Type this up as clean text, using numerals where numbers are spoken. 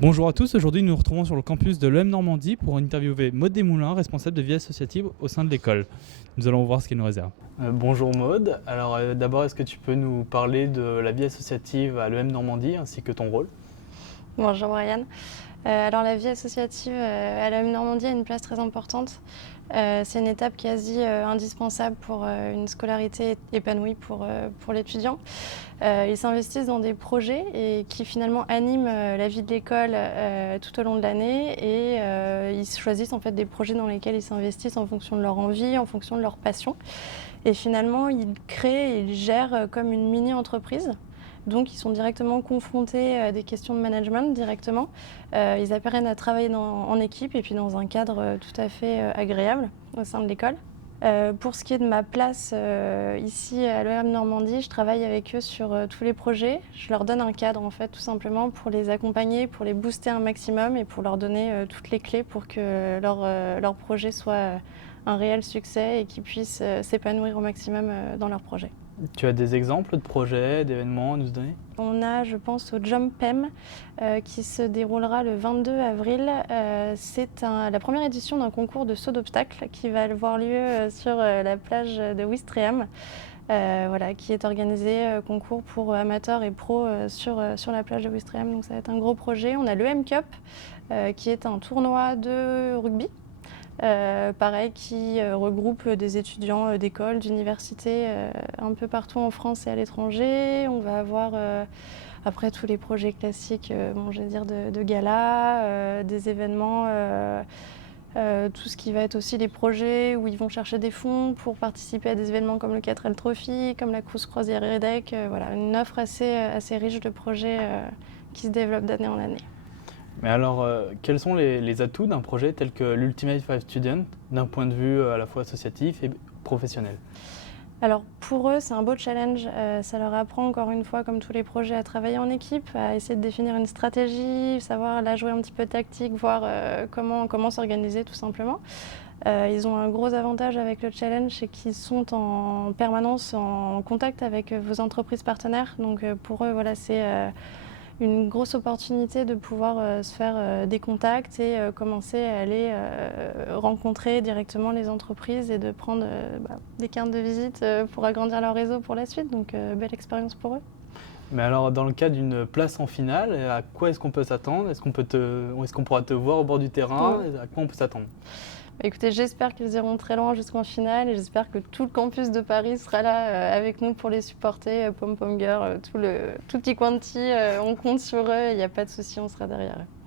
Bonjour à tous, aujourd'hui nous nous retrouvons sur le campus de l'EM Normandie pour interviewer Maude Desmoulins, responsable de vie associative au sein de l'école. Nous allons voir ce qu'il nous réserve. Bonjour Maude, alors d'abord est-ce que tu peux nous parler de la vie associative à l'EM Normandie ainsi que ton rôle? Bonjour Brian. Alors la vie associative à l'EM Normandie a une place très importante. C'est une étape quasi indispensable pour une scolarité épanouie pour l'étudiant. Ils s'investissent dans des projets et qui finalement animent la vie de l'école tout au long de l'année et ils choisissent en fait des projets dans lesquels ils s'investissent en fonction de leur envie, en fonction de leur passion. Et finalement, ils créent et ils gèrent comme une mini-entreprise. Donc, ils sont directement confrontés à des questions de management directement. Ils apprennent à travailler en équipe et puis dans un cadre tout à fait agréable au sein de l'école. Pour ce qui est de ma place ici à l'EM Normandie, je travaille avec eux sur tous les projets. Je leur donne un cadre en fait tout simplement pour les accompagner, pour les booster un maximum et pour leur donner toutes les clés pour que leur projet soit un réel succès et qu'ils puissent s'épanouir au maximum dans leur projet. Tu as des exemples de projets, d'événements à nous donner? On a, je pense, au Jump Pem qui se déroulera le 22 avril. C'est la première édition d'un concours de saut d'obstacles qui va avoir lieu sur la plage de Ouistreham. Voilà, qui est organisé concours pour amateurs et pros sur la plage de Ouistreham. Donc ça va être un gros projet. On a le M-Cup qui est un tournoi de rugby. Pareil, qui regroupe des étudiants d'écoles, d'universités un peu partout en France et à l'étranger. On va avoir après tous les projets classiques, je vais dire de gala, des événements, tout ce qui va être aussi les projets où ils vont chercher des fonds pour participer à des événements comme le 4L Trophy, comme la Cruise Croisière EDEC. Voilà, une offre assez riche de projets qui se développent d'année en année. Mais alors, quels sont les atouts d'un projet tel que l'Ultimate 5 Student d'un point de vue à la fois associatif et professionnel? Alors pour eux, c'est un beau challenge. Ça leur apprend encore une fois, comme tous les projets, à travailler en équipe, à essayer de définir une stratégie, savoir la jouer un petit peu tactique, voir comment s'organiser tout simplement. Ils ont un gros avantage avec le challenge, c'est qu'ils sont en permanence en contact avec vos entreprises partenaires. Donc pour eux, voilà, c'est une grosse opportunité de pouvoir se faire des contacts et commencer à aller rencontrer directement les entreprises et de prendre des cartes de visite pour agrandir leur réseau pour la suite. Donc belle expérience pour eux. Mais alors, dans le cas d'une place en finale, à quoi est-ce qu'on peut s'attendre? Est-ce qu'on pourra te voir au bord du terrain? À quoi on peut s'attendre? Écoutez, j'espère qu'ils iront très loin jusqu'en finale et j'espère que tout le campus de Paris sera là avec nous pour les supporter. Pom Pom Girl, tout petit Quanti, on compte sur eux, il n'y a pas de souci, on sera derrière eux.